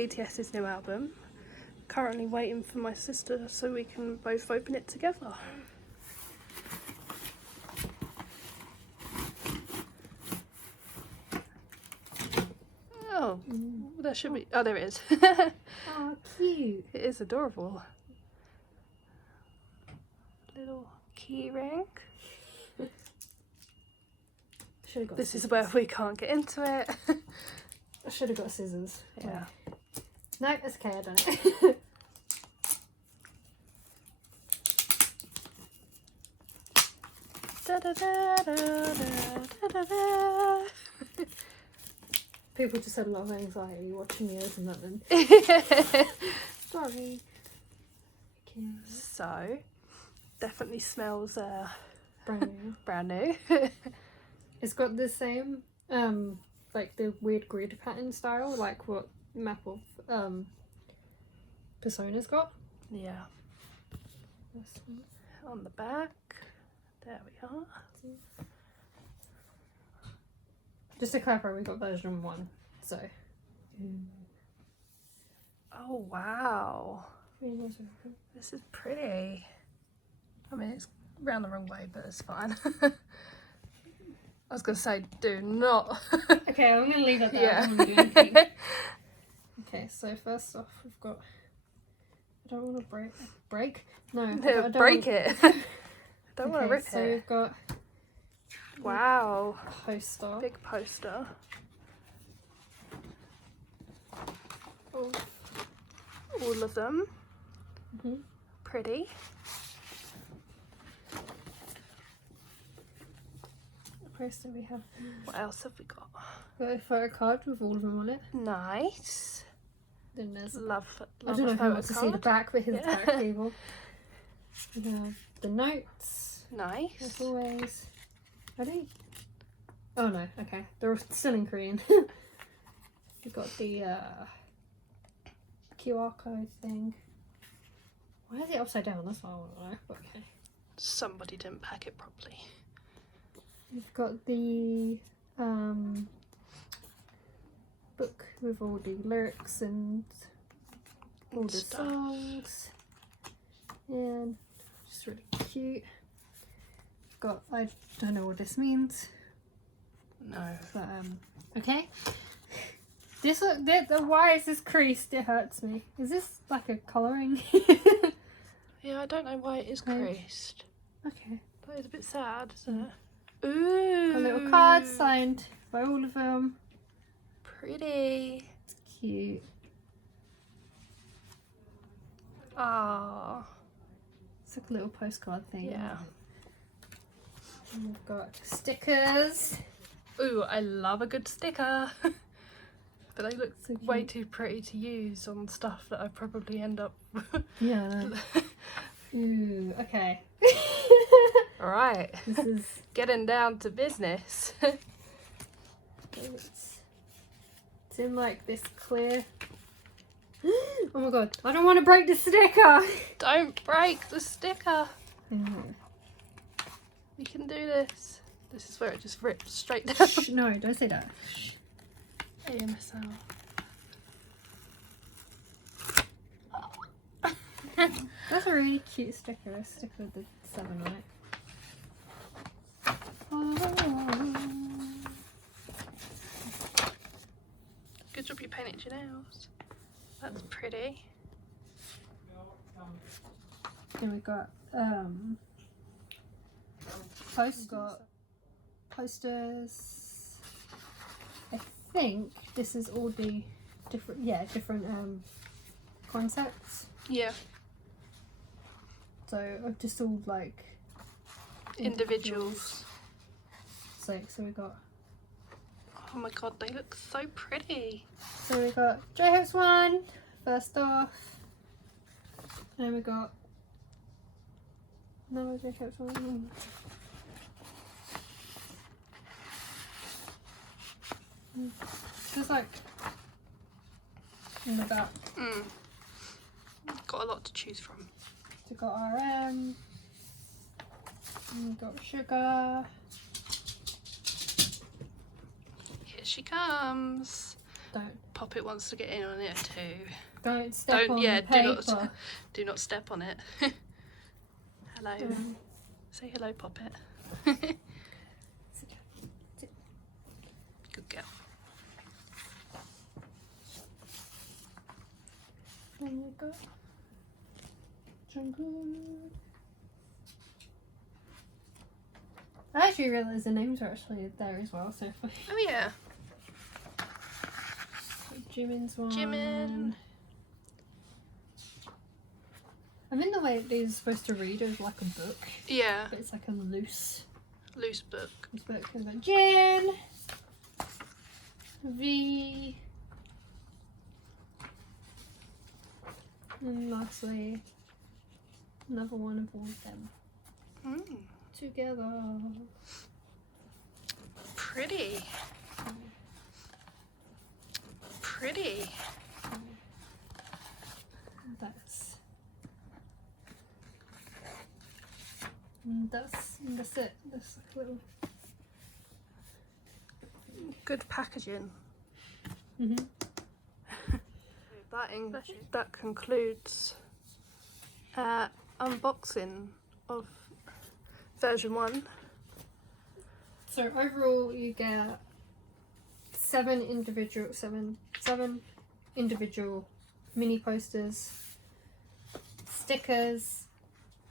BTS's new album. Currently waiting for my sister so we can both open it together. Oh, there should be. Oh, there it is. Oh, cute. It is adorable. Little key ring. This is where we can't get into it. I should have got scissors. Yeah. No, it's okay, I done it. Da, da, da, da, da, da, da. People just had a lot of anxiety watching me open that then. Sorry. Okay. So, definitely smells Brand new. brand new. It's got the same, like the weird grid pattern style, like what map of Persona's got. Yeah. This one. On the back. There we are. Just to clarify, we got version 1, so. Oh wow. This is pretty. I mean, it's round the wrong way, but it's fine. I was gonna say, do not. Okay, I'm gonna leave it there. Yeah. I don't wanna do anything. Okay, so first off, we've got. I don't want to break. No, I don't Break wanna... it. Don't want to rip so it. we've got Wow. poster. Big poster. Oh. All of them. Mhm. Pretty. Poster we have. What else have we got? Got a photo card with all of them on it. Nice. Then there's. Love I don't know a if you photo want to see card. the back, but here's Yeah. the back table. We have the notes, as Nice. always. Ready? Oh no, okay. They're still in Korean. We've got the QR code thing. Why is it upside down? That's what I want to know. But okay. Somebody didn't pack it properly. We've got the book with all the lyrics and all the Stuff. songs. And just really cute. Got, I don't know what this means, No. but okay. This why is this creased? It hurts me. Is this like a colouring? Yeah, I don't know why it is creased. Okay. That is a bit sad, isn't it? Ooh. A little card signed by all of them. Pretty. It's cute. Ah. It's like a little postcard thing. Yeah. And we've got stickers. Ooh, I love a good sticker. But they look So way cute. too pretty to use on stuff that I probably end up. Yeah. I know. Ooh. Okay. Alright, This is. getting down to business. It's in like this clear. Oh my god! I don't want to break the sticker. Don't break the sticker. No, You can do this. This is where it just rips straight down. no, don't say that. AMSL. That's a really cute sticker. A sticker with the 7 on it. Good job you painted your nails. That's pretty. Then we got posters. I think this is all the different concepts. Yeah, So just all like individuals. So we got Oh my god, they look so pretty. J-Hope's one first off. And then we got another J-Hope's one. Just like in the back. Got a lot to choose from. We got RM. And we got Sugar. Here she comes. Don't. Poppet wants to get in on it too. Don't step Don't, on yeah, the paper. do not step on it. Hello. Say hello, Poppet. Good girl. There you go. Jungle. I actually realised the names are actually there as well, so Oh yeah. Jimin's one. Jimin. I think the way it is supposed to read is like a book, Yeah. but it's like a loose Book. book. And then Jin, V, and lastly another one of all of them together. Pretty. Pretty. That's it. That's like a little. Good packaging. Mhm. That concludes unboxing of version 1. So overall, you get seven individual mini posters, stickers,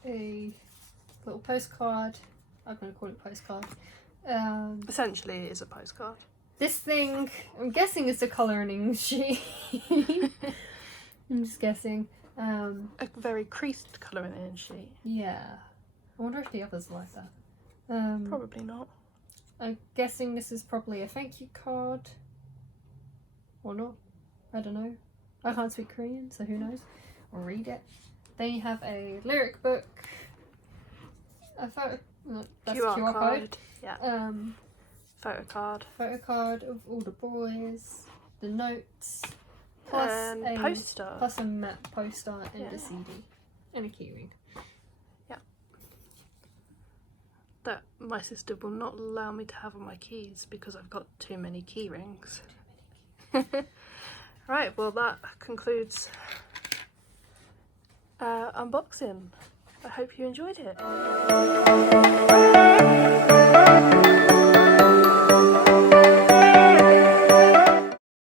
a little postcard. I'm going to call it postcard. Essentially, it is a postcard. This thing, I'm guessing it's a colouring sheet. I'm just guessing. A very creased colouring in sheet. Yeah. I wonder if the others are like that. Probably not. I'm guessing this is probably a thank you card. Or not. I don't know. I can't speak Korean, so who knows. I'll read it. Then you have a lyric book. A photo. No, that's QR code. Yeah. Photo card. Photo card of all the boys. The notes. Plus a poster. Plus a map poster and Yeah. a CD. And a keyring. That my sister will not allow me to have on my keys because I've got too many key rings. Right, well that concludes unboxing. I hope you enjoyed it.